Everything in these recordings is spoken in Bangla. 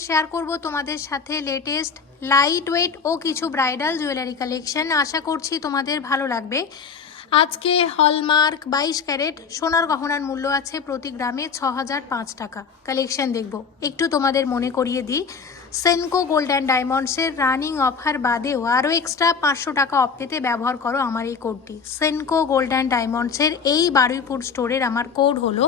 শেয়ার করব তোমাদের সাথে লেটেস্ট লাইট ওয়েট ও কিছু ব্রাইডাল জুয়েলারি কালেকশন আশা করছি তোমাদের ভালো লাগবে। আজকে হলমার্ক বাইশ ক্যারেট, সোনার গহনার মূল্য আছে প্রতি গ্রামে ছ হাজার পাঁচ টাকা। কালেকশন দেখব। একটু তোমাদের মনে করিয়ে দিই। সেনকো গোল্ড অ্যান্ড ডায়মন্ডসের রানিং অফার বাদেও আরও এক্সট্রা পাঁচশো টাকা অফ পেতে ব্যবহার করো আমার এই কোডটি। সেনকো গোল্ড অ্যান্ড ডায়মন্ডসের এই বারুইপুর স্টোরের আমার কোড হলো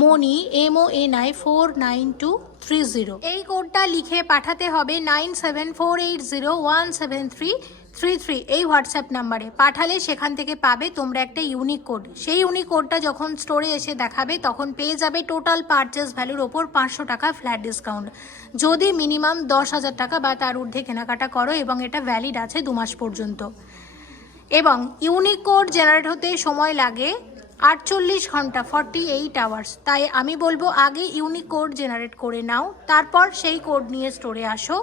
Moni M O N I four nine two three zero এই কোডটা লিখে পাঠাতে হবে nine seven four eight zero one seven three three three এই হোয়াটসঅ্যাপ নাম্বারে পাঠালে সেখান থেকে পাবে তোমরা একটা ইউনিক কোড সেই ইউনিক কোডটা যখন স্টোরে এসে দেখাবে, তখন পেয়ে যাবে টোটাল পারচেস ভ্যালুর ওপর পাঁচশো টাকা ফ্ল্যাট ডিসকাউন্ট যদি মিনিমাম দশ হাজার টাকা বা তার ঊর্ধ্বে কেনাকাটা করো এবং এটা ভ্যালিড আছে দু মাস পর্যন্ত। এবং ইউনিক কোড জেনারেট হতে সময় লাগে আটচল্লিশ ঘণ্টা ফর্টি এইট আওয়ার্স তাই আমি বলব আগে ইউনিক কোড জেনারেট করে নাও, তারপর সেই কোড নিয়ে স্টোরে আসো,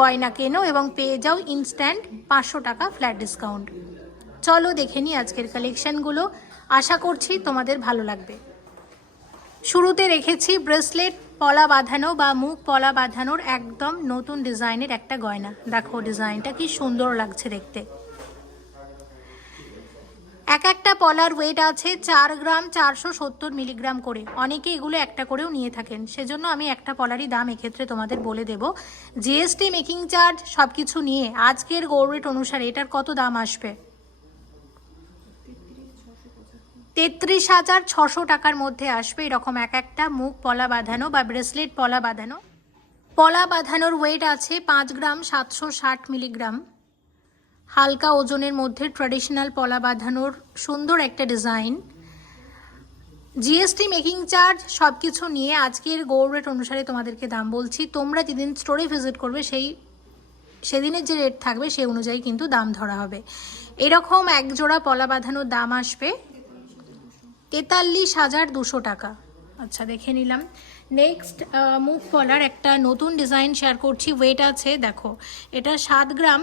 গয়না কেনো এবং পেয়ে যাও ইনস্ট্যান্ট পাঁচশো টাকা ফ্ল্যাট ডিসকাউন্ট চলো দেখে নিই আজকের কালেকশনগুলো আশা করছি তোমাদের ভালো লাগবে। শুরুতে রেখেছি ব্রেসলেট পলা বাঁধানো বা মুখ পলা বাঁধানোর একদম নতুন ডিজাইনের একটা গয়না। দেখো ডিজাইনটা কি সুন্দর লাগছে দেখতে। এক একটা পলার ওয়েট আছে চার গ্রাম চারশো সত্তর মিলিগ্রাম করে। অনেকে এগুলো একটা করেও নিয়ে থাকেন। সেজন্য আমি একটা পলারই দাম এক্ষেত্রে তোমাদের বলে দেব। জিএসটি মেকিং চার্জ সব কিছু নিয়ে আজকের গোল্ড রেট অনুসারে এটার কত দাম আসবে? তেত্রিশ হাজার ছশো টাকার মধ্যে আসবে এরকম এক একটা মুখ পলা বাঁধানো বা ব্রেসলেট পলা বাঁধানো। পলা বাঁধানোর ওয়েট আছে পাঁচ গ্রাম সাতশো ষাট মিলিগ্রাম হালকা ওজনের মধ্যে ট্র্যাডিশনাল পলা বাঁধানোর সুন্দর একটা ডিজাইন জিএসটি মেকিং চার্জ সব কিছু নিয়ে আজকের গোল্ড রেট অনুসারে তোমাদেরকে দাম বলছি। তোমরা যেদিন স্টোরে ভিজিট করবে সেই, সেদিনের যে রেট থাকবে সেই অনুযায়ী কিন্তু দাম ধরা হবে। এরকম এক জোড়া পলা বাঁধানোর দাম আসবে তেতাল্লিশ হাজার দুশো টাকা। আচ্ছা দেখে নিলাম। নেক্সট মুখ পলার একটা নতুন ডিজাইন শেয়ার করছি। ওয়েট আছে, দেখো, এটা সাত গ্রাম।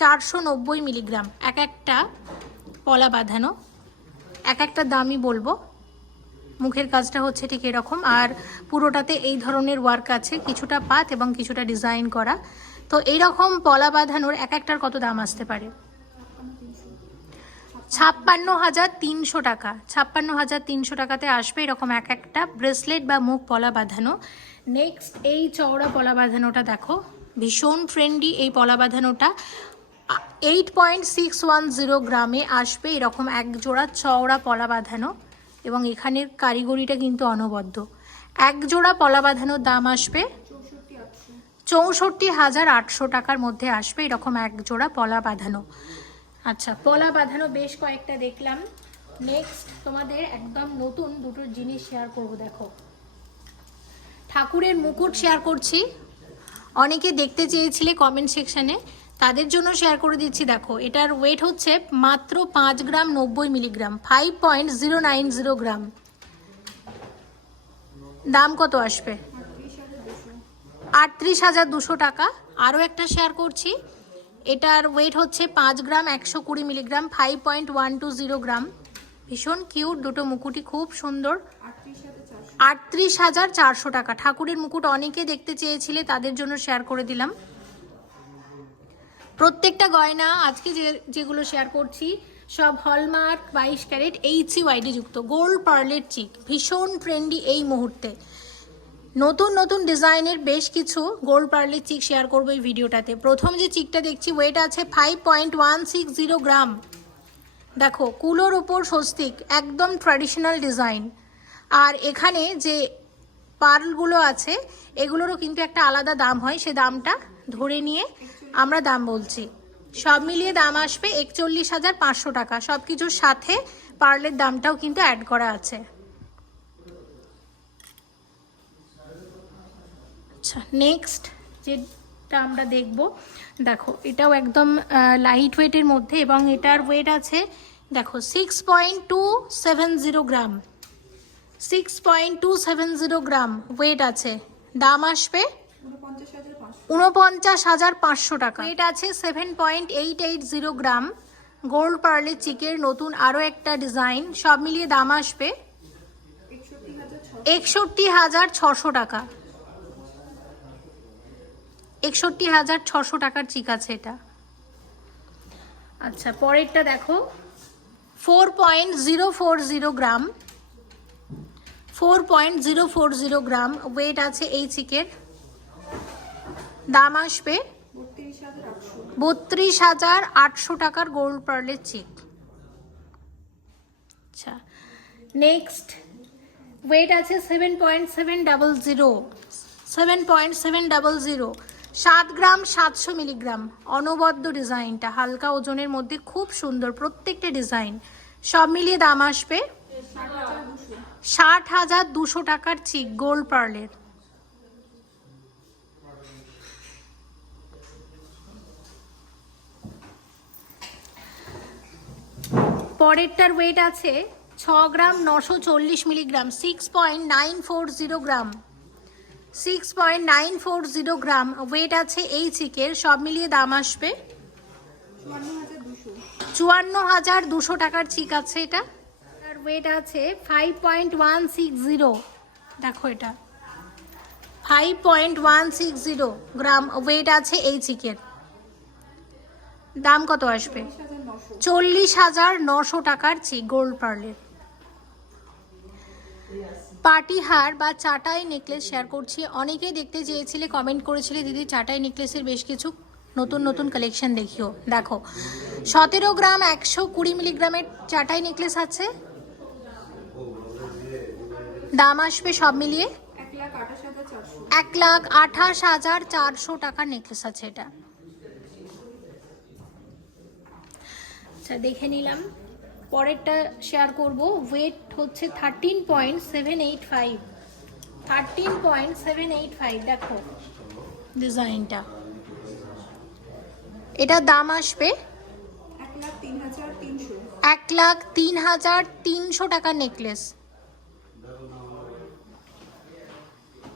চারশো নব্বই মিলিগ্রাম। এক একটা পলা বাঁধানো, এক একটা দামই বলব। মুখের কাজটা হচ্ছে ঠিক এরকম। আর পুরোটাতে এই ধরনের ওয়ার্ক আছে, কিছুটা পাত এবং কিছুটা ডিজাইন করা। তো এইরকম পলা বাঁধানোর এক একটার কত দাম আসতে পারে? ছাপ্পান্ন হাজার তিনশো টাকা। ছাপ্পান্ন হাজার তিনশো টাকাতে আসবে এরকম এক একটা ব্রেসলেট বা মুখ পলা বাঁধানো। নেক্সট এই চওড়া পলা বাঁধানোটা দেখো। ভীষণ ট্রেন্ডি এই পলা বাঁধানোটা। Eight point six one zero গ্রামে আসবে এরকম এক জোড়া চওড়া পলা বাঁধানো এবং এখানের কারিগরিটা কিন্তু অনবদ্য। এক জোড়া পলা বাঁধানোর দাম আসবে চৌষট্টি হাজার আটশো টাকার মধ্যে আসবে এরকম এক জোড়া পলা বাঁধানো। আচ্ছা পলা বাঁধানো বেশ কয়েকটা দেখলাম। নেক্সট তোমাদের একদম নতুন দুটো জিনিস শেয়ার করব, দেখো। ঠাকুরের মুকুট শেয়ার করছি। অনেকে দেখতে চেয়েছিলে কমেন্ট সেকশনে তাদের জন্য শেয়ার করে দিচ্ছি, দেখো। এটার ওয়েট হচ্ছে মাত্র পাঁচ গ্রাম নব্বই milligram five point zero nine zero gram দাম কত আসবে? আটত্রিশ হাজার দুশো টাকা। আরও একটা শেয়ার করছি। এটার ওয়েট হচ্ছে পাঁচ গ্রাম একশো কুড়ি milligram five point one two zero gram ভীষণ কিউট দুটো মুকুটি খুব সুন্দর। আটত্রিশ হাজার চারশো টাকা। ঠাকুরের মুকুট অনেকে দেখতে চেয়েছিলে, তাদের জন্য শেয়ার করে দিলাম। প্রত্যেকটা গয়না আজকে যে, যেগুলো শেয়ার করছি, সব হলমার্ক বাইশ ক্যারেট এইচসি ওয়াইডি যুক্ত গোল্ড পার্লের চিক ভীষণ ট্রেন্ডি এই মুহূর্তে। নতুন নতুন ডিজাইনের বেশ কিছু গোল্ড পার্লের চিক শেয়ার করব এই ভিডিওটাতে। প্রথম যে চিকটা দেখছি ওয়েট আছে five point one six zero gram দেখো, কুলোর ওপর স্বস্তিক, একদম ট্র্যাডিশনাল ডিজাইন আর এখানে যে পার্লগুলো আছে, এগুলোরও কিন্তু একটা আলাদা দাম হয়, সে দামটা ধরে নিয়ে আমরা দাম বলছি। সব মিলিয়ে দাম আসবে একচল্লিশ হাজার পাঁচশো টাকা। সব কিছুর সাথে পার্লের দামটাও কিন্তু অ্যাড করা আছে। আচ্ছা নেক্সট যেটা আমরা দেখব, দেখো, এটাও একদম লাইট ওয়েটের মধ্যে এবং এটার ওয়েট আছে, দেখো six point two seven zero gram six point two seven zero gram weight আছে। দাম আসবে উনপঞ্চাশ হাজার পাঁচশো টাকা। ওয়েট আছে seven point eight eight zero gram gold পার্লের চিকের নতুন আরও একটা ডিজাইন সব মিলিয়ে দাম আসবে একষট্টি হাজার ছশো টাকা। একষট্টি হাজার ছশো টাকার চিক আছে এটা। আচ্ছা পরেরটা দেখো। Four point zero four zero gram four point zero four zero gram weight আছে এই চিকের দাম আসবে বত্রিশ হাজার আটশো টাকার গোল্ড পার্লের চেক আচ্ছা নেক্সট ওয়েট আছে seven point seven double zero seven point seven double zero সাত গ্রাম সাতশো মিলিগ্রাম। অনবদ্য ডিজাইনটা, হালকা ওজনের মধ্যে খুব সুন্দর প্রত্যেকটা ডিজাইন। সব মিলিয়ে দাম আসবে ষাট হাজার দুশো টাকার চিক গোল্ড পার্লের পরেরটার ওয়েট আছে ছ গ্রাম নশো চল্লিশ milligram six point nine four zero gram. Six point nine four zero gram weight আছে এই চিকের, সব মিলিয়ে দাম আসবে চুয়ান্ন হাজার দুশো টাকার চিক আছে এটা। আর ওয়েট আছে five point one six zero দেখো এটা। Five point one six zero gram weight আছে এই চিকের। দাম কত আসবে? চল্লিশ হাজার নশো টাকার চিক গোল্ড পার্লের। পার্টি হার বা চাটাই নেকলেস শেয়ার করছি। অনেকেই দেখতে চেয়েছিলে কমেন্ট করেছিলে দিদি চাটাই নেকলেসের বেশ কিছু নতুন নতুন কালেকশন দেখিও। দেখো সতেরো গ্রাম একশো কুড়ি মিলিগ্রামের চাটাই নেকলেস আছে। দাম আসবে সব মিলিয়ে এক লাখ আঠাশ হাজার চারশো টাকার নেকলেস আছে এটা। আচ্ছা দেখে নিলাম। পরেরটা শেয়ার করব। ওয়েট হচ্ছে thirteen point seven eight five thirteen point seven eight five দেখো ডিজাইনটা এটার দাম আসবে এক লাখ তিন হাজার তিনশো। টাকার নেকলেস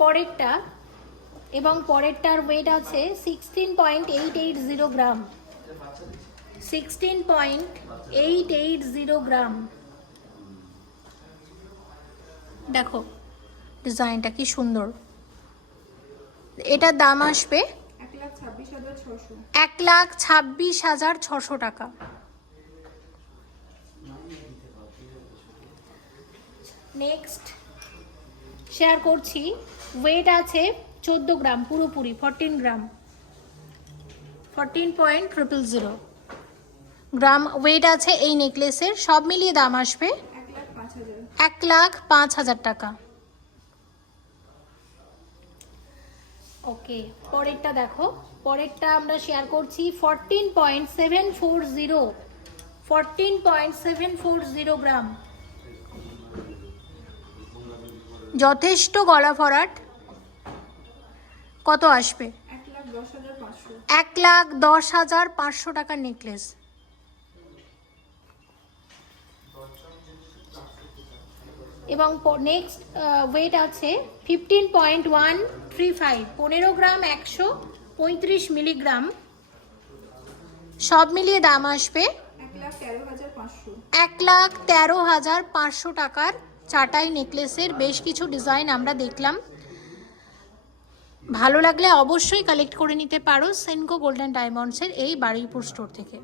পরেরটা, এবং পরেরটার ওয়েট আছে sixteen point eight eight zero gram sixteen point eight eight zero gram দেখো, ডিজাইনটা কি সুন্দর। এটার দাম আসবে এক লাখ ছাব্বিশ হাজার ছশো টাকা। নেক্সট শেয়ার করছি। ওয়েট আছে চোদ্দ গ্রাম, পুরোপুরি fourteen gram. Fourteen point triple zero gram weight আছে এই নেকলেসের সব মিলিয়ে দাম আসবে এক লাখ পাঁচ হাজার টাকা। ওকে পরেরটা দেখো। পরেরটা আমরা শেয়ার করছি fourteen point seven four zero fourteen point seven four zero gram. যথেষ্ট গলা ফরাট কত আসবে? এক লাখ দশ হাজার পাঁচশো। টাকার নেকলেস এবং নেক্সট ওয়েট আছে fifteen point one three five পনেরো গ্রাম একশো পঁয়ত্রিশ মিলিগ্রাম সব মিলিয়ে দাম আসবে এক লাখ তেরো হাজার পাঁচশো টাকার চাটাই নেকলেসের বেশ কিছু ডিজাইন আমরা দেখলাম। ভালো লাগলে অবশ্যই কালেক্ট করে নিতে পারো সেনকো গোল্ডেন ডায়মন্ডসের এই বারুইপুর স্টোর থেকে।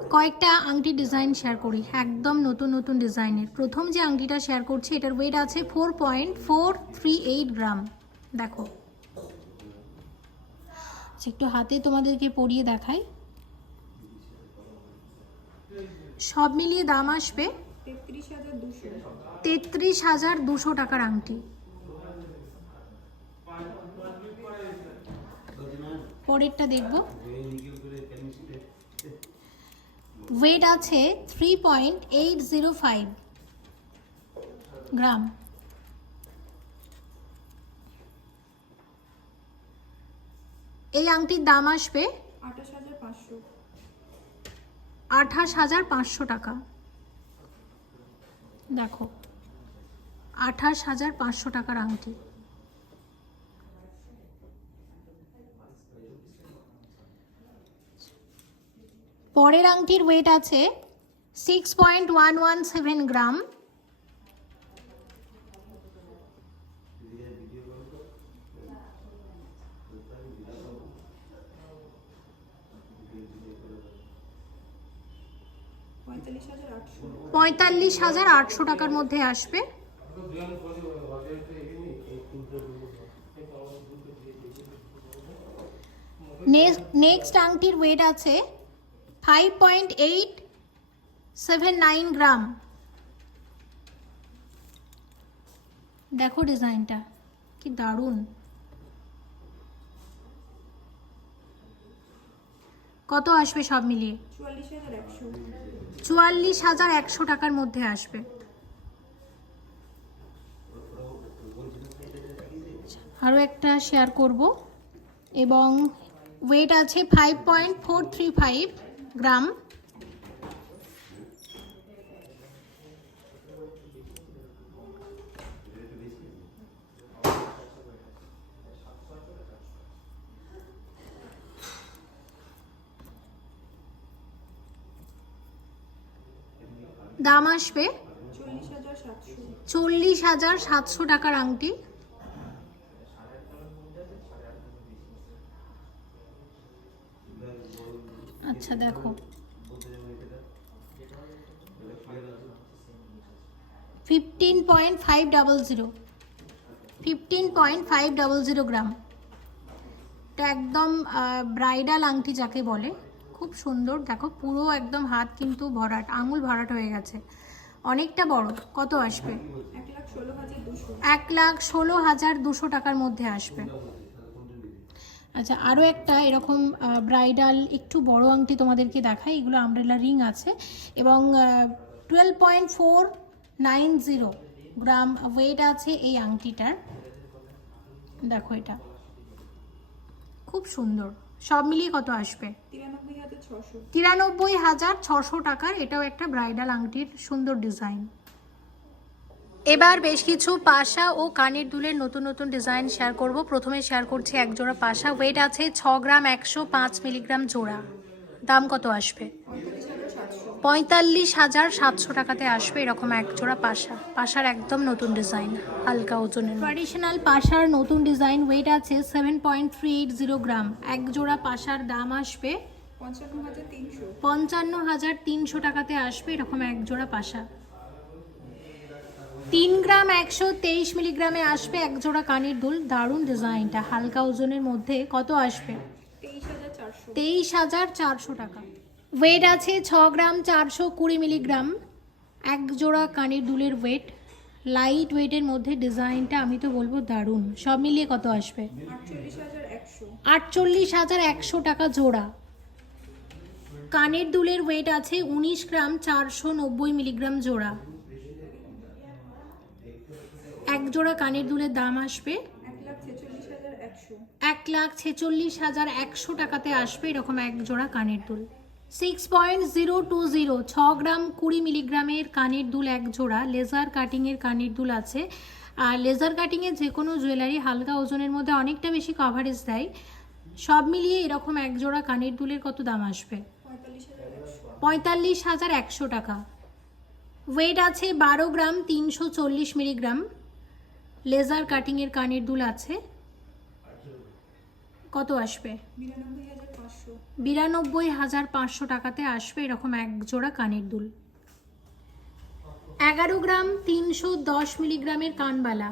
কয়েকটা আংটি ডিজাইন শেয়ার করি একদম নতুন নতুন ডিজাইনের প্রথম যে আংটিটা শেয়ার করছি এটার ওয়েট আছে four point four three eight gram দেখো। আচ্ছা, একটু হাতে তোমাদেরকে পরিয়ে দেখাই। সব মিলিয়ে দাম আসবে তেত্রিশ হাজার দুশো টাকার আংটি। পরেরটা দেখব। ওয়েট আছে three point eight zero five gram এই আংটির দাম আসবে আঠাশ হাজার পাঁচশো টাকা। দেখো আঠাশ হাজার পাঁচশো টাকার আংটি। পরের আংটির ওয়েট আছে six point one one seven gram পঁয়তাল্লিশ হাজার আটশো টাকার মধ্যে আসবে। নেক্সট আংটির ওয়েট আছে five point eight seven nine gram দেখো ডিজাইনটা, কি দারুণ। কত আসবে সব মিলিয়ে? চুয়াল্লিশ হাজার একশো। টাকার মধ্যে আসবে। আরও একটা শেয়ার করব। এবং ওয়েট আছে five point four three five gram? দাম আসবে? চল্লিশ হাজার সাতশো। টাকার আংটি। আচ্ছা দেখো। Fifteen point five double zero fifteen point five double zero gram এটা একদম ব্রাইডাল আংটি যাকে বলে। খুব সুন্দর, দেখো, পুরো একদম হাত কিন্তু ভরাট, আঙুল ভরাট হয়ে গেছে। অনেকটা বড়, কত আসবে? এক লাখ ষোলো হাজার দুশো টাকার মধ্যে আসবে। আচ্ছা আরও একটা এরকম ব্রাইডাল একটু বড় আংটি তোমাদেরকে দেখাই এগুলো আমব্রেলা রিং আছে এবং twelve point four nine zero gram weight আছে এই আংটিটার। দেখো এটা। খুব সুন্দর। সব মিলিয়ে কত আসবে? তিরানব্বই হাজার ছশো। টাকার এটাও একটা ব্রাইডাল আংটির সুন্দর ডিজাইন এবার বেশ কিছু পাশা ও কানের দুলের নতুন নতুন ডিজাইন শেয়ার করব। প্রথমে শেয়ার করছি এক জোড়া পাশা। ওয়েট আছে ছ গ্রাম একশো পাঁচ মিলিগ্রাম জোড়া। দাম কত আসবে? পঁয়তাল্লিশ হাজার সাতশো টাকাতে আসবে এরকম এক জোড়া পাশা। পাশার একদম নতুন ডিজাইন, হালকা ওজনের। ট্র্যাডিশনাল পাশার নতুন ডিজাইন ওয়েট আছে seven point three eight zero gram. এক জোড়া পাশার দাম আসবে পঞ্চান্ন হাজার তিনশো টাকাতে আসবে এরকম এক জোড়া পাশা। তিন গ্রাম একশো তেইশ মিলিগ্রামে আসবে এক জোড়া কানের দুল। দারুণ ডিজাইনটা, হালকা ওজনের মধ্যে কত আসবে? তেইশ হাজার চারশো টাকা। ওয়েট আছে ছ গ্রাম চারশো কুড়ি মিলিগ্রাম, এক জোড়া কানের দুলের ওয়েট। লাইট ওয়েটের মধ্যে ডিজাইনটা আমি তো বলব দারুণ। সব মিলিয়ে কত আসবে? আটচল্লিশ হাজার একশো টাকা জোড়া। কানের দুলের ওয়েট আছে উনিশ গ্রাম চারশো নব্বই মিলিগ্রাম জোড়া। এক জোড়া কানের দুলের দাম আসবে এক লাখ ছেচল্লিশ হাজার একশো টাকাতে আসবে এরকম এক জোড়া কানের দুল। Six point zero two zero ছ গ্রাম কুড়ি মিলিগ্রামের কানের দুল এক জোড়া লেজার কাটিংয়ের কানের দুল আছে। আর লেজার কাটিংয়ের যে কোনো জুয়েলারি হালকা ওজনের মধ্যে অনেকটা বেশি কভারেজ দেয়। সব মিলিয়ে এরকম এক জোড়া কানের দুলের কত দাম আসবে? পঁয়তাল্লিশ হাজার একশো টাকা। ওয়েট আছে বারো গ্রাম তিনশো চল্লিশ মিলিগ্রাম। লেজার কাটিংয়ের কানের দুল আছে? কত আসবে? বিরানব্বই হাজার পাঁচশো টাকাতে আসবে এরকম এক জোড়া কানের দুল। এগারো গ্রাম তিনশো দশ মিলিগ্রামের কানবালা।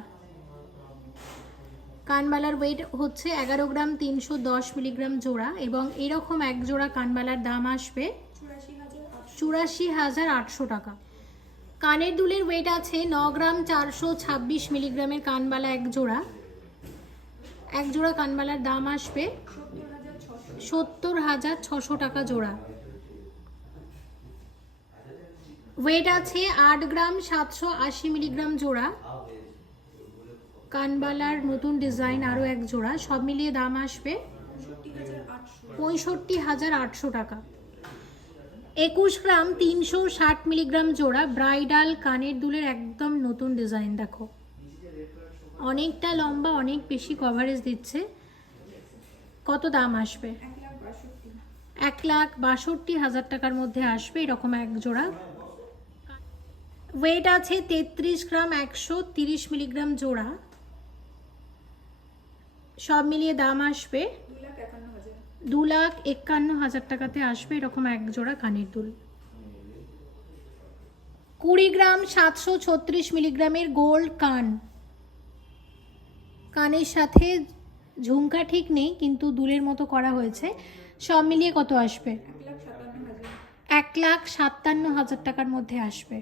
কানবালার ওয়েট হচ্ছে এগারো গ্রাম তিনশো দশ মিলিগ্রাম জোড়া এবং এরকম এক জোড়া কানবালার দাম আসবে চুরাশি হাজার আটশো টাকা। কানের দুলের ওয়েট আছে ন গ্রাম চারশো ছাব্বিশ মিলিগ্রামের কানবালা এক জোড়া। এক জোড়া কানবালার দাম আসবে সত্তর হাজার ছশো টাকা জোড়া। ওয়েট আছে আট গ্রাম সাতশো আশি মিলিগ্রাম জোড়া। কানবালার নতুন ডিজাইন আরও এক জোড়া, সব মিলিয়ে দাম আসবে পঁয়ষট্টি হাজার আটশো টাকা। একুশ গ্রাম তিনশো ষাট মিলিগ্রাম জোড়া ব্রাইডাল কানের দুলের একদম নতুন ডিজাইন, দেখো। অনেকটা লম্বা, অনেক বেশি কভারেজ দিচ্ছে। কত দাম আসবে? এক লাখ বাষট্টি হাজার টাকার মধ্যে আসবে এরকম এক জোড়া। ওয়েট আছে তেত্রিশ গ্রাম একশো তিরিশ মিলিগ্রাম জোড়া। সব মিলিয়ে দাম আসবে দু লাখ একান্ন হাজার টাকাতে আসবে এরকম এক জোড়া কানের দুল। কুড়ি গ্রাম সাতশো ছত্রিশ মিলিগ্রামের গোল্ড কান। কানের সাথে ঝুমকা ঠিক নেই, কিন্তু দুলের মতো করা হয়েছে। সব মিলিয়ে কত আসবে? এক লাখ সাতান্ন হাজার টাকার মধ্যে আসবে।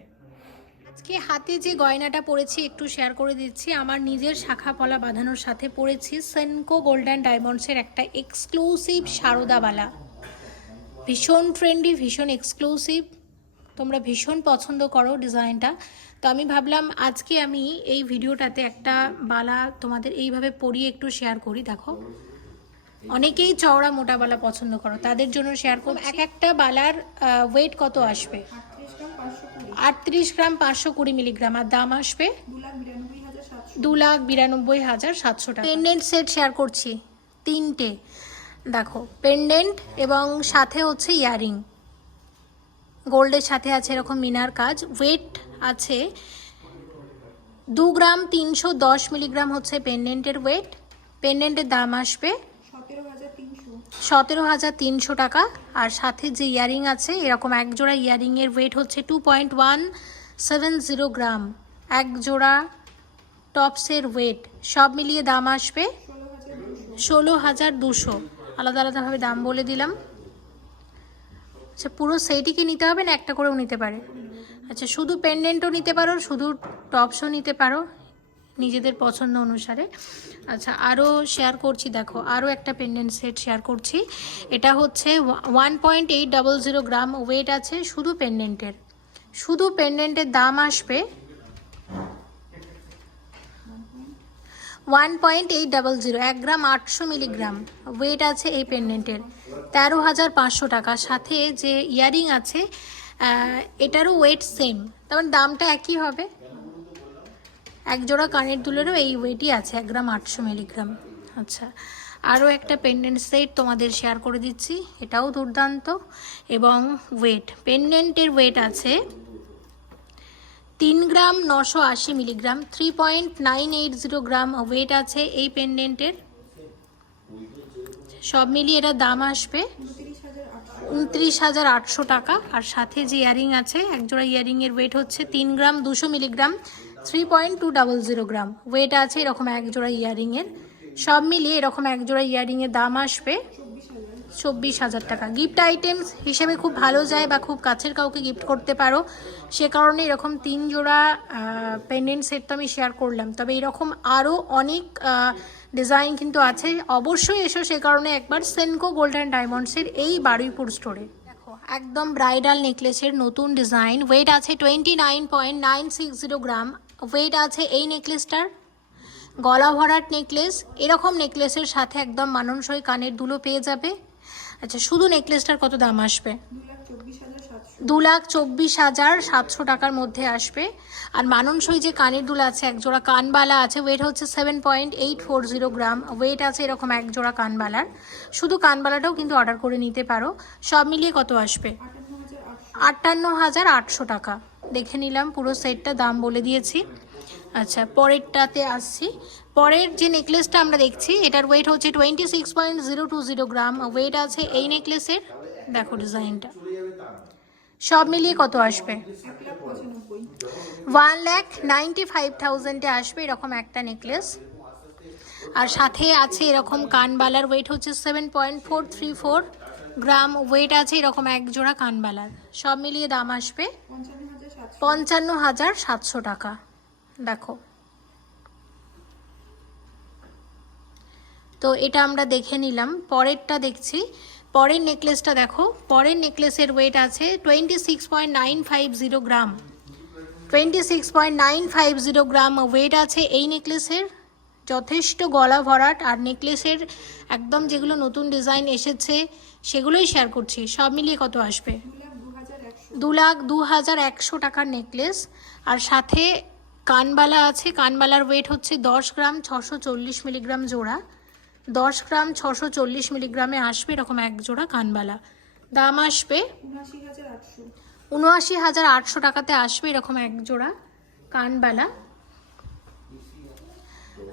আজকে হাতে যে গয়নাটা পরেছি, একটু শেয়ার করে দিচ্ছি। আমার নিজের শাখা পলা বাঁধানোর সাথে পরেছি সেনকো গোল্ডেন ডায়মন্ডসের একটা এক্সক্লুসিভ সারদাবালা। ভীষণ ট্রেন্ডি ভীষণ এক্সক্লুসিভ তোমরা ভীষণ পছন্দ করো ডিজাইনটা। তো আমি ভাবলাম, আজকে আমি এই ভিডিওটাতে একটা বালা তোমাদের এইভাবে পরিয়ে একটু শেয়ার করি, দেখো। অনেকেই চওড়া, মোটা বালা পছন্দ করো, তাদের জন্য শেয়ার করব এক একটা বালার ওয়েট কত আসবে? আটত্রিশ গ্রাম পাঁচশো কুড়ি মিলিগ্রাম। আর দাম আসবে দু লাখ বিরানব্বই হাজার সাতশো টাকা। পেন্ডেন্ট সেট শেয়ার করছি। তিনটে। দেখো পেন্ডেন্ট এবং সাথে হচ্ছে ইয়ারিং। গোল্ডের সাথে আছে এরকম মিনার কাজ। ওয়েট আছে দু গ্রাম তিনশো দশ মিলিগ্রাম হচ্ছে পেন্ডেন্টের ওয়েট পেন্ডেন্টের দাম আসবে সতেরো হাজার তিনশো টাকা। আর সাথে যে ইয়ারিং আছে, এরকম এক জোড়া ইয়ারিংয়ের ওয়েট হচ্ছে two point one seven zero gram এক জোড়া টপসের ওয়েট সব মিলিয়ে দাম আসবে ষোলো হাজার দুশো। আলাদা আলাদাভাবে দাম বলে দিলাম। আচ্ছা পুরো সেটই কি নিতে হবে না একটা করেও নিতে পারে? আচ্ছা শুধু পেন্ডেন্টও নিতে পারো, শুধু টপসও নিতে পারো। নিজেদের পছন্দ অনুসারে। আচ্ছা আরও শেয়ার করছি, দেখো আরও একটা পেন্ডেন্ট সেট শেয়ার করছি। এটা হচ্ছে one point eight double zero gram weight আছে, শুধু পেন্ডেন্টের শুধু পেন্ডেন্টের দাম আসবে one point eight double zero এক গ্রাম আটশো মিলিগ্রাম ওয়েট আছে এই পেন্ডেন্টের তেরো হাজার পাঁচশো টাকা। সাথে যে ইয়ারিং আছে এটারও ওয়েট সেম তার মানে দামটা একই হবে। এক জোড়া কানের দুলেরও এই ওয়েটই আছে, এক গ্রাম আটশো মিলিগ্রাম। আচ্ছা আরও একটা পেন্ডেন্ট সেট তোমাদের শেয়ার করে দিচ্ছি, এটাও দুর্দান্ত। এবং ওয়েট পেন্ডেন্টের ওয়েট আছে তিন গ্রাম নশো আশি milligram three point nine eight zero gram weight আছে এই পেন্ডেন্টের সব মিলিয়ে এটার দাম আসবে উনত্রিশ হাজার আটশো টাকা। আর সাথে যে ইয়ারিং আছে, একজোড়া ইয়ারিংয়ের ওয়েট হচ্ছে তিন গ্রাম দুশো milligram three point two double zero gram weight আছে এরকম একজোড়া ইয়ারিংয়ের। সব মিলিয়ে এরকম একজোড়া ইয়ারিংয়ের দাম আসবে চব্বিশ হাজার টাকা। গিফট আইটেমস হিসেবে খুব ভালো যায় বা খুব কাছের কাউকে গিফট করতে পারো। সে কারণে এরকম তিন জোড়া পেন্ডেন্ট সেট তো আমি শেয়ার করলাম। তবে এরকম আরও অনেক ডিজাইন কিন্তু আছে। অবশ্যই এসো সে কারণে একবার সেনকো গোল্ড অ্যান্ড ডায়মন্ডসের এই বারুইপুর স্টোরে একদম ব্রাইডাল নেকলেসের নতুন ডিজাইন ওয়েট আছে twenty nine point nine six zero gram weight আছে এই নেকলেসটার গলা ভরাট নেকলেস এরকম নেকলেসের সাথে একদম মাননসই কানের দুলো পেয়ে যাবে। আচ্ছা শুধু নেকলেসটার কত দাম আসবে? দু লাখ চব্বিশ হাজার সাতশো টাকার মধ্যে আসবে। আর মাননসই যে কানের দুল আছে এক জোড়া কানবালা আছে ওয়েট হচ্ছে seven point eight four zero gram weight আছে এরকম এক জোড়া কানবালার। শুধু কানবালাটাও কিন্তু অর্ডার করে নিতে পারো। সব মিলিয়ে কত আসবে? আটান্ন হাজার আটশো টাকা। দেখে নিলাম, পুরো সেটটা দাম বলে দিয়েছি। আচ্ছা পরেরটাতে আসছি। পরের যে নেকলেসটা আমরা দেখছি, এটার ওয়েট হচ্ছে twenty six point zero two zero gram. Weight আছে এই নেকলেসের। দেখো ডিজাইনটা। সব মিলিয়ে কত আসবে? ওয়ান ল্যাক নাইনটি ফাইভ থাউজেন্ডে আসবে এরকম একটা নেকলেস। আর সাথে আছে এরকম কানবালার ওয়েট হচ্ছে seven point four three four gram. Weight আছে এরকম এক জোড়া কানবালার। সব মিলিয়ে দাম আসবে পঞ্চান্ন হাজার সাতশো টাকা। দেখো। তো এটা আমরা দেখে নিলাম। পরেরটা দেখছি। পরের নেকলেসটা দেখো। পরের নেকলেসের ওয়েট আছে twenty six point nine five zero gram. Twenty six point nine five zero gram weight আছে এই নেকলেসের। যথেষ্ট গলা ভরাট। আর নেকলেসের একদম যেগুলো নতুন ডিজাইন এসেছে, সেগুলোই শেয়ার করছি। সব মিলিয়ে কত আসবে? দু লাখ দু হাজার একশো টাকার নেকলেস। আর সাথে কানবালা আছে। কানবালার ওয়েট হচ্ছে দশ গ্রাম ছশো চল্লিশ মিলিগ্রাম জোড়া। দশ গ্রাম ছশো চল্লিশ মিলিগ্রামে আসবে এরকম এক জোড়া কানবালা। দাম আসবে উনআশি হাজার আটশো টাকাতে আসবে এরকম এক জোড়া কানবালা।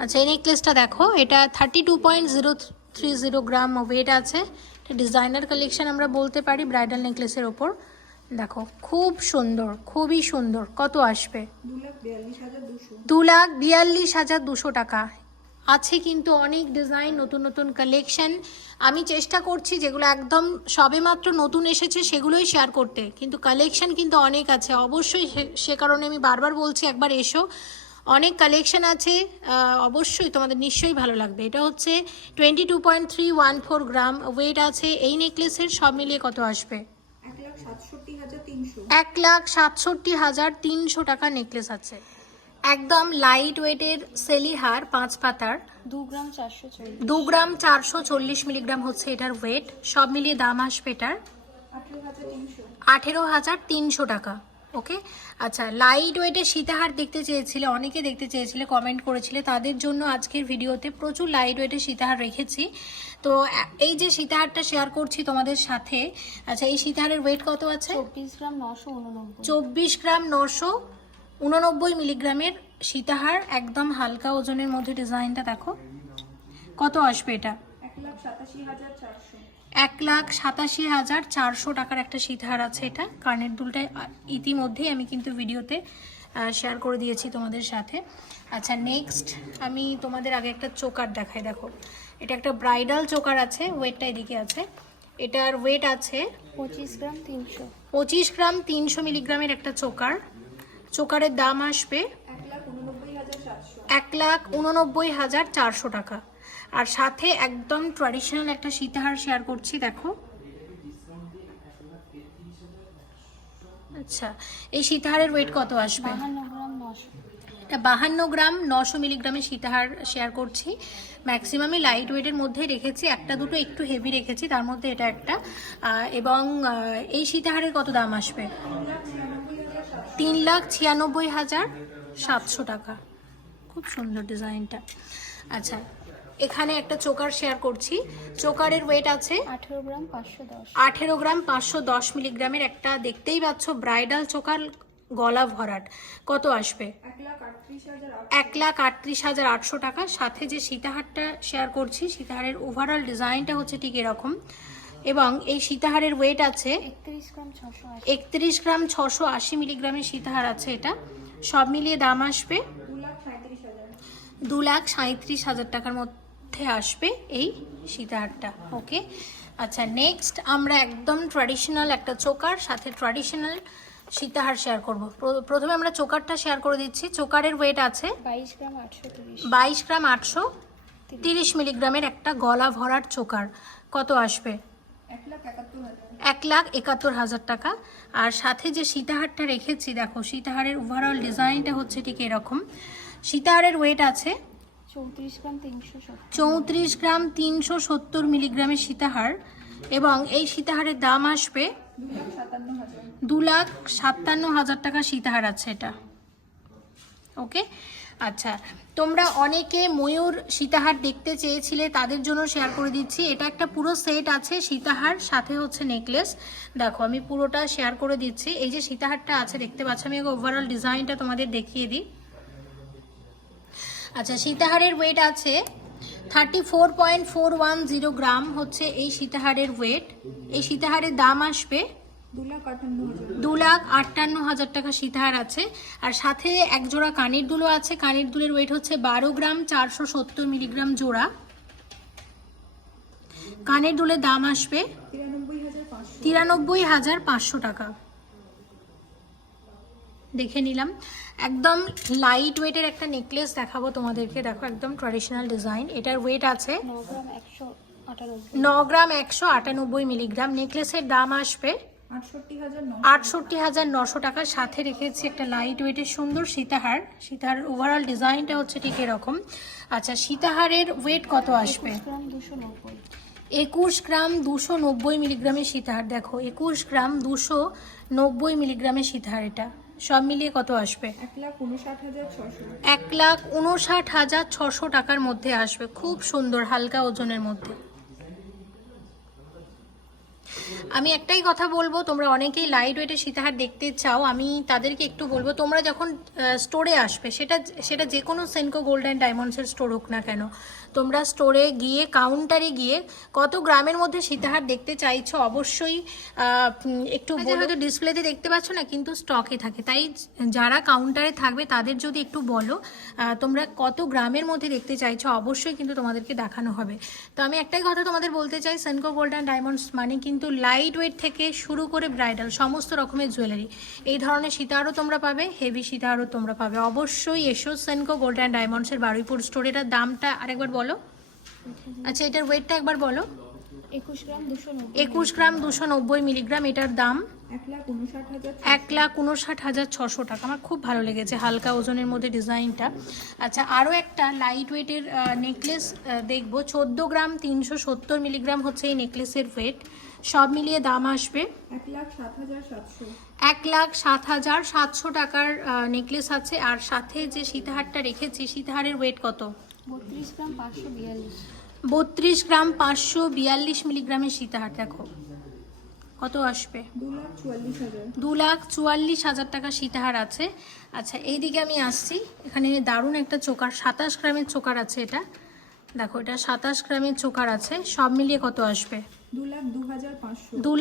আচ্ছা এই নেকলেসটা দেখো, এটা thirty two point zero three zero gram weight আছে। এটা ডিজাইনার কালেকশন আমরা বলতে পারি ব্রাইডাল নেকলেসের ওপর। দেখো খুব সুন্দর খুবই সুন্দর। কত আসবে? দু লাখ বিয়াল্লিশ হাজার দুশো। টাকা। আছে কিন্তু অনেক ডিজাইন নতুন নতুন কালেকশন। আমি চেষ্টা করছি যেগুলো একদম সবেমাত্র নতুন এসেছে সেগুলোই শেয়ার করতে। কিন্তু কালেকশন কিন্তু অনেক আছে। অবশ্যই সে- সে কারণে আমি বারবার বলছি একবার এসো। অনেক কালেকশন আছে অবশ্যই তোমাদের নিশ্চয়ই ভালো লাগবে। এটা হচ্ছে twenty two point three one four gram. Weight আছে এই নেকলেসের সব মিলিয়ে কত আসবে? এক লাখ সাতষট্টি হাজার তিনশো টাকা নেকলেস আছে। একদম লাইট ওয়েটের সেলিহার পাঁচ পাতার। দু গ্রাম চারশো চল্লিশ মিলিগ্রাম হচ্ছে এটার ওয়েট সব মিলিয়ে দাম আসবে এটার। আঠেরো হাজার তিনশো টাকা। ওকে? আচ্ছা লাইট ওয়েটের সীতাহার দেখতে চেয়েছিলে অনেকে দেখতে চেয়েছিলে কমেন্ট করেছিলে। তাদের জন্য আজকের ভিডিওতে প্রচুর লাইট ওয়েটের সীতাহার রেখেছি। তো এই যে সীতাহারটা শেয়ার করছি তোমাদের সাথে আচ্ছা এই সীতাহারের ওয়েট কত আছে? চব্বিশ গ্রাম নশো উননব্বই। চব্বিশ গ্রাম নশো উননব্বই মিলিগ্রামের সীতাহার একদম হালকা ওজনের মধ্যে ডিজাইনটা দেখো। কত আসবে এটা? এক লাখ সাতাশি হাজার চারশো। এক লাখ সাতাশি হাজার চারশো টাকার একটা সীতাহার আছে এটা। কানের দুলটা ইতিমধ্যেই আমি কিন্তু ভিডিওতে শেয়ার করে দিয়েছি তোমাদের সাথে। আচ্ছা নেক্সট আমি তোমাদের আগে একটা চোকার দেখাই দেখো। এটা একটা ব্রাইডাল চোকার আছে ওয়েটটা এদিকে আছে। এটার ওয়েট আছে পঁচিশ গ্রাম তিনশো। পঁচিশ গ্রাম তিনশো মিলিগ্রামের একটা চোকার। চোকারের দাম আসবে এক লাখ উননব্বই হাজার সাতশো। এক লাখ উননব্বই হাজার চারশো টাকা। আর সাথে একদম ট্র্যাডিশনাল একটা সীতাহার শেয়ার করছি দেখো। আচ্ছা এই সীতাহারের ওয়েট কত আসবে? এটা বাহান্ন গ্রাম নশো মিলিগ্রামের সীতাহার শেয়ার করছি। ম্যাক্সিমামই লাইট ওয়েটের মধ্যে রেখেছি একটা দুটো একটু হেভি রেখেছি তার মধ্যে এটা একটা। এবং এই সীতাহারের কত দাম আসবে? তিন লাখ ছিয়ানব্বই হাজার সাতশো টাকা। খুব সুন্দর ডিজাইনটা আচ্ছা এখানে একটা চোকার শেয়ার করছি। চোকারের ওয়েট আছে আঠেরো গ্রাম পাঁচশো দশ। আঠেরো গ্রাম পাঁচশো দশ মিলিগ্রামের একটা দেখতেই পাচ্ছ ব্রাইডাল চোকার গলা ভরাট। কত আসবে? এক লাখ আটত্রিশ হাজার আটশো টাকা। সাথে যে সীতাহারটা শেয়ার করছি সীতাহারের ওভারঅল ডিজাইনটা হচ্ছে ঠিক এরকম। এবং এই সীতাহারের ওয়েট আছে একত্রিশ গ্রাম ছশো আশি। একত্রিশ গ্রাম ছশো মিলিগ্রামের সীতাহার আছে এটা। সব মিলিয়ে দাম আসবে দু লাখ সাঁত্রিশ হাজার। দু লাখ সাঁত্রিশ হাজার টাকার মধ্যে আসবে এই সীতাহারটা ওকে আচ্ছা নেক্সট আমরা একদম ট্র্যাডিশনাল একটা চোকার সাথে ট্র্যাডিশনাল সীতাহার শেয়ার করব। প্র- প্রথমে আমরা চোকারটা শেয়ার করে দিচ্ছি। চোকারের ওয়েট আছে বাইশ গ্রাম আটশো বাইশ গ্রাম আটশো তিরিশ মিলিগ্রামের একটা গলা ভরার চোকার। কত আসবে? এক লাখ এক লাখ একাত্তর হাজার টাকা। আর সাথে যে সীতাহারটা রেখেছি দেখো সীতাহারের ওভারঅল ডিজাইনটা হচ্ছে ঠিক এরকম। সীতাহারের ওয়েট আছে চৌত্রিশ গ্রাম তিনশো সত্তর মিলিগ্রামের সীতাহার এবং এই সীতাহারের দাম আসবে দু লাখ সাতান্ন হাজার টাকা সীতাহার আছে এটা। ওকে? আচ্ছা তোমরা অনেকে ময়ূর সীতাহার দেখতে চেয়েছিলে, তাদের জন্য শেয়ার করে দিচ্ছি। এটা একটা পুরো সেট আছে, সীতাহার, সাথে হচ্ছে নেকলেস দেখো, আমি পুরোটা শেয়ার করে দিচ্ছি। এই যে সীতাহারটা আছে, দেখতে পাচ্ছ? আমি ওভারঅল ডিজাইনটা তোমাদের দেখিয়ে দিই। আচ্ছা সীতাহারের ওয়েট আছে thirty four point four one zero gram হচ্ছে এই সীতাহারের ওয়েট এই সীতাহারের দাম আসবে দু লাখ আটান্ন হাজার টাকা সীতাহার আছে। আর সাথে এক জোড়া কানের দুলো আছে। কানের দুলের ওয়েট হচ্ছে বারো গ্রাম চারশো সত্তর মিলিগ্রাম জোড়া। কানের দুলের দাম আসবে তিরানব্বই হাজার পাঁচশো টাকা। দেখে নিলাম। একদম লাইট ওয়েটের একটা নেকলেস দেখাবো তোমাদেরকে। দেখো, একদম ট্র্যাডিশনাল ডিজাইন এটার ওয়েট আছে ন গ্রাম একশো আটানব্বই মিলিগ্রাম নেকলেসের দাম আসবে আটষট্টি হাজার নশো টাকার সাথে রেখেছি একটা লাইট ওয়েটের সুন্দর সীতাহার। সীতাহার ওভারঅল ডিজাইনটা হচ্ছে ঠিক এরকম। আচ্ছা সীতাহারের ওয়েট কত আসবে? একুশ গ্রাম দুশো নব্বই মিলিগ্রামের সীতাহার। দেখো, একুশ গ্রাম দুশো নব্বই মিলিগ্রামের সীতাহার এটা। সব মিলিয়ে কত আসবে? এক লাখ উনষাট হাজার ছশো টাকার মধ্যে আসবে খুব সুন্দর হালকা ওজনের মধ্যে। আমি একটাই কথা বলব তোমরা অনেকেই লাইট ওয়েটে সীতাহার দেখতে চাও আমি তাদেরকে একটু বলব তোমরা যখন স্টোরে আসবে সেটা সেটা যে কোনো সেনকো গোল্ড অ্যান্ড ডায়মন্ডসের স্টোর হোক না কেন তোমরা স্টোরে গিয়ে কাউন্টারে গিয়ে কত গ্রামের মধ্যে সীতাহার দেখতে চাইছো? অবশ্যই একটু হয়তো ডিসপ্লেতে দেখতে পাচ্ছ না কিন্তু স্টকে থাকে। তাই যারা কাউন্টারে থাকবে তাদের যদি একটু বলো তোমরা কত গ্রামের মধ্যে দেখতে চাইছো? অবশ্যই কিন্তু তোমাদেরকে দেখানো হবে। তো আমি একটাই কথা তোমাদের বলতে চাই সেনকো গোল্ড অ্যান্ড ডায়মন্ডস মানে কিন্তু লাইট ওয়েট থেকে শুরু করে ব্রাইডাল সমস্ত রকমের জুয়েলারি এই ধরনের সীতাহারও তোমরা পাবে হেভি সীতাহারও তোমরা পাবে। অবশ্যই এসো সেনকো গোল্ড অ্যান্ড ডায়মন্ডসের বারুইপুর স্টোর এটার দামটা আরেকবার বলো। আচ্ছা এটার ওয়েটটা একবার বলো। একুশ গ্রাম দুশো নব্বই একুশ গ্রাম দুশো নব্বই মিলিগ্রাম এটার দাম? এক লাখ উনষাট হাজার ছশো টাকা। আমার খুব ভালো লেগেছে হালকা ওজনের মধ্যে ডিজাইনটা। আচ্ছা আরও একটা লাইট ওয়েটের নেকলেস দেখব। চোদ্দ গ্রাম তিনশো সত্তর মিলিগ্রাম হচ্ছে এই নেকলেসের ওয়েট সব মিলিয়ে দাম আসবে? এক লাখ সাত হাজার সাতশো। টাকার নেকলেস আছে। আর সাথে যে সীতাহারটা রেখেছি সীতাহারের ওয়েট কত? বত্রিশ গ্রাম পাঁচশো বিয়াল্লিশ। বত্রিশ গ্রাম পাঁচশো বিয়াল্লিশ মিলিগ্রামের সীতাহার দেখো। কত আসবে? দু লাখ চুয়াল্লিশ হাজার। দু লাখ চুয়াল্লিশ হাজার টাকা সীতাহার আছে। আচ্ছা এইদিকে আমি আসছি। এখানে দারুণ একটা চোকার সাতাশ গ্রামের চোকার আছে এটা। দেখো এটা সাতাশ গ্রামের চোকার আছে। সব মিলিয়ে কত আসবে? দু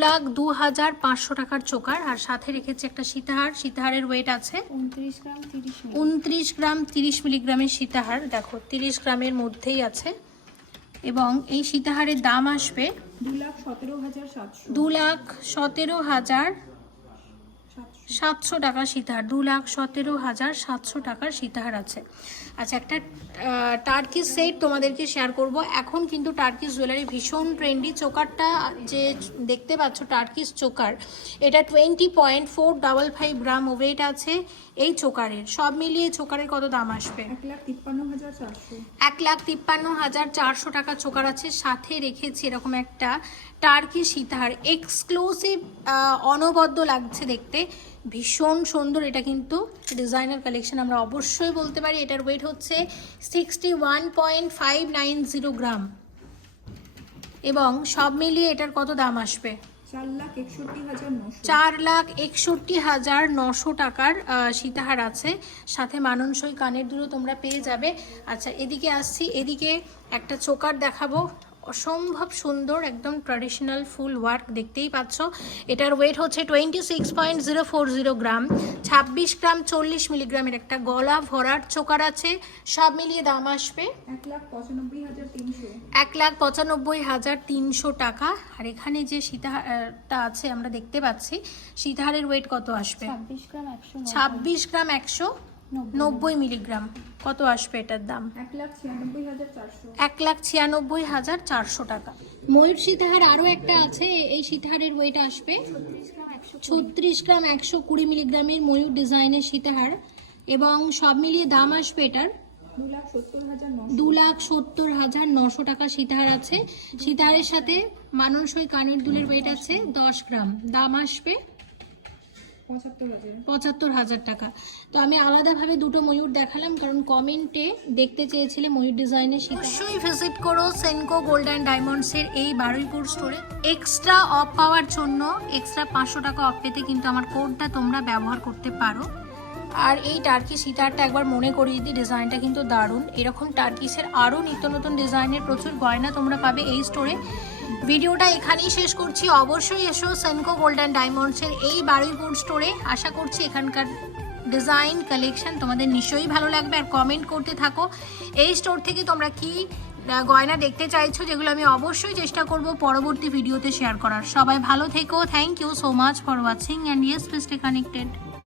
লাখ দু হাজার পাঁচশো টাকার চোকার আর সাথে রেখেছি একটা সীতাহার। সীতাহারের ওয়েট আছে উনত্রিশ গ্রাম তিরিশ মিনিট উনত্রিশ গ্রাম তিরিশ মিলিগ্রামের সীতাহার। দেখো তিরিশ গ্রামের মধ্যেই আছে। এবং এই সীতাহারের দাম আসবে দু লাখ সতেরো হাজার সাতশো। দু লাখ সতেরো হাজার সাতশো টাকা সীতাহার দু লাখ সতেরো হাজার সাতশো টাকার সীতাহার আছে। আচ্ছা একটা টার্কিস সেট তোমাদেরকে শেয়ার করব। এখন কিন্তু টার্কিস জুয়েলারি ভীষণ ট্রেন্ডি চোকারটা যে দেখতে পাচ্ছ টার্কিস চোকার, এটা twenty point four double five gram weight আছে। এই চোকারের সব মিলিয়ে চোকারের কত দাম আসবে? এক লাখ তিপ্পান্ন হাজার চারশো। এক লাখ তিপ্পান্ন হাজার চারশো টাকা চোকার আছে সাথে রেখেছি এরকম একটা টার্কি সীতাহার। এক্সক্লুসিভ অনবদ্য লাগছে দেখতে। ভীষণ সুন্দর এটা কিন্তু ডিজাইনার কালেকশন আমরা অবশ্যই বলতে পারি এটার ওয়েট হচ্ছে sixty one point five nine zero gram এবং সব মিলিয়ে এটার কত দাম আসবে? চার লাখ একষট্টি হাজার নশো। টাকার সীতাহার আছে। সাথে মাননসই কানের দুটো তোমরা পেয়ে যাবে। আচ্ছা এদিকে আসছি। এদিকে একটা চোকার দেখাবো। অসম্ভব সুন্দর একদম ট্র্যাডিশনাল ফুল ওয়ার্ক দেখতেই পাচ্ছ। এটার ওয়েট হচ্ছে twenty six point zero four zero gram. ছাব্বিশ গ্রাম চল্লিশ মিলিগ্রামের একটা গলা ভরার চোকার আছে। সব মিলিয়ে দাম আসবে এক লাখ পঁচানব্বই হাজার তিনশো। এক লাখ পঁচানব্বই হাজার তিনশো টাকা। আর এখানে যে সীতাহারটা আছে আমরা দেখতে পাচ্ছি সীতাহারের ওয়েট কত আসবে? ছাব্বিশ গ্রাম একশো ছাব্বিশ গ্রাম একশো। নব্বই মিলিগ্রাম। কত আসবে এটার দাম? এক লাখ ছিয়ানব্বই হাজার চারশো। এক লাখ ছিয়ানব্বই হাজার চারশো টাকা। ময়ূর সীতাহার আরও একটা আছে এই সীতাহারের ওয়েট আসবে। ছত্রিশ গ্রাম একশো কুড়ি মিলিগ্রামের ময়ূর ডিজাইনের সীতাহার। এবং সব মিলিয়ে দাম আসবে এটার দু লাখ সত্তর হাজার নশো টাকা সীতাহার আছে। সীতাহারের সাথে মাননসই কানের দুলের ওয়েট আছে দশ গ্রাম। দাম আসবে পঁচাত্তর হাজার। টাকা। তো আমি আলাদাভাবে দুটো ময়ূর দেখালাম কারণ কমেন্টে দেখতে চেয়েছিলে ময়ূর ডিজাইনের অবশ্যই ভিজিট করো সেনকো গোল্ড অ্যান্ড ডায়মন্ডসের এই বারুইপুর স্টোরে এক্সট্রা অফ পাওয়ার জন্য এক্সট্রা পাঁচশো টাকা অফ পেতে কিন্তু আমার কোডটা তোমরা ব্যবহার করতে পারো। আর এই টার্কি সীতারটা একবার মনে করিয়ে দিই ডিজাইনটা কিন্তু দারুণ। এরকম টার্কিসের আরও নিত্য নতুন ডিজাইনের প্রচুর গয়না তোমরা পাবে এই স্টোরে ভিডিওটা এখানেই শেষ করছি। অবশ্যই এসো সেনকো গোল্ড অ্যান্ড ডায়মন্ডসের এই বারুইপুর স্টোরে আশা করছি এখানকার ডিজাইন কালেকশন তোমাদের নিশ্চয়ই ভালো লাগবে। আর কমেন্ট করতে থাকো। এই স্টোর থেকে তোমরা কি গয়না দেখতে চাইছো যেগুলো আমি অবশ্যই চেষ্টা করব পরবর্তী ভিডিওতে শেয়ার করার। সবাই ভালো থেকো। Thank you so much for watching and yes please connected